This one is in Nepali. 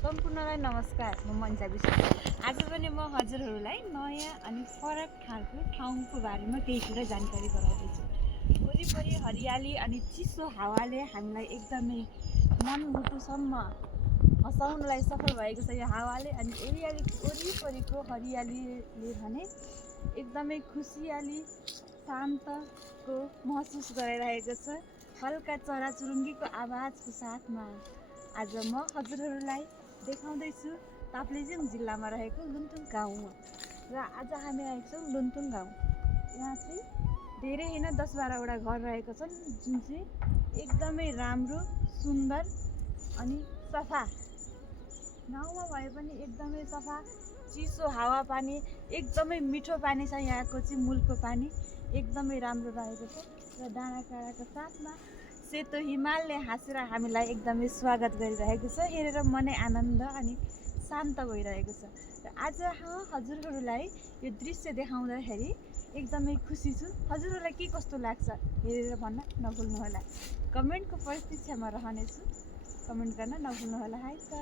सम्पूर्णलाई नमस्कार। म मन्जा विश्व। आज पनि म हजुरहरूलाई नयाँ अनि फरक खालको ठाउँको बारेमा केही कुरा जानकारी गराउँदैछु। वरिपरि हरियाली अनि चिसो हावाले हामीलाई एकदमै मनमुटुसम्म हँसाउनलाई सफल भएको छ यो हावाले। अनि वरिपरिको हरियालीले भने एकदमै खुसियाली शान्तको महसुस गराइरहेको छ। हल्का चराचुरुङ्गीको आवाजको साथमा आज म हजुरहरूलाई देखाउँदैछु ताप्लेजुङ जिल्लामा रहेको लुन्थुङ गाउँमा। र आज हामी आएको छौँ लुन्थुङ गाउँ। यहाँ चाहिँ धेरै होइन 10-12वटा घर रहेको छन्, जुन चाहिँ एकदमै राम्रो, सुन्दर अनि सफा। गाउँमा भए पनि एकदमै सफा, चिसो हावापानी, एकदमै मिठो पानी छ। यहाँको चाहिँ मूलको पानी एकदमै राम्रो रहेको छ। र डाँडाकाँडाको साथमा सेतो हिमालले हाँसेर हामीलाई एकदमै स्वागत गरिरहेको छ। हेरेर मनै आनन्द अनि शान्त भइरहेको छ। र आज हजुरहरूलाई यो दृश्य देखाउँदाखेरि एकदमै खुसी छु। हजुरहरूलाई के कस्तो लाग्छ हेरेर भन्न नभुल्नुहोला। कमेन्टको प्रतीक्षामा रहनेछु। कमेन्ट गर्न नभुल्नुहोला। हाई त।